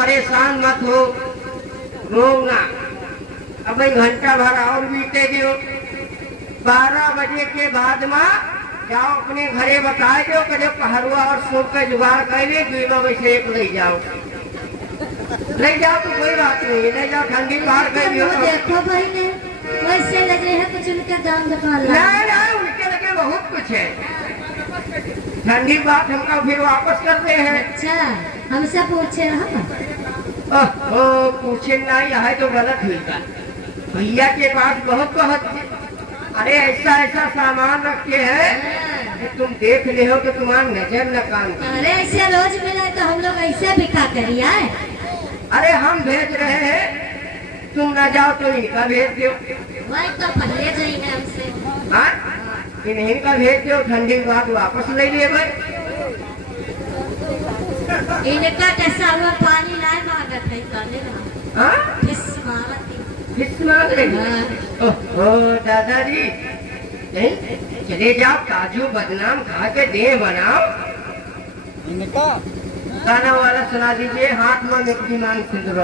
परेशान मत हो, रो ना। अब घंटा भर और बीते गयो। 12 बजे के बाद में जाओ अपने घरे बताए दो कदे पहरुआ और सूप का जुगाड़ कर ले, बीमा में से एक ले जाओ तो कोई बात नहीं, ले जाओ। ठंडी पार कर दियो। देखो भाई ने वैसे लगे है कुछ उनका दाम दुकान नहीं, उनके लगे बहुत कुछ है। ठंडी बात हमका फिर वापस करते हैं। अच्छा, हमसे पूछे रहा पूछे नहीं है तो गलत हुई का। भैया के पास बहुत अरे ऐसा ऐसा सामान रखे हैं कि तुम देख ले हो तो तुम्हारा नजर न काम करे। अरे ऐसे रोज मिला तो हम लोग ऐसे भी का करिए। अरे हम भेज रहे हैं, तुम न जाओ तो इनका भेज दो। वही तो पहले जाएंगे हमसे। हाँ, इन्हीं का भेज दो। ठंडी बात वापस ले लिए भाई। इनका कैसा हुआ पानी लाए मांगत है फिस मांग रही। ओहो दादाजी, नहीं चले जाओ, काजू बदनाम खा के दे बनाओ। गाना वाला सुना दीजिए, हाथ में मिट्टी मांग सिंदूर।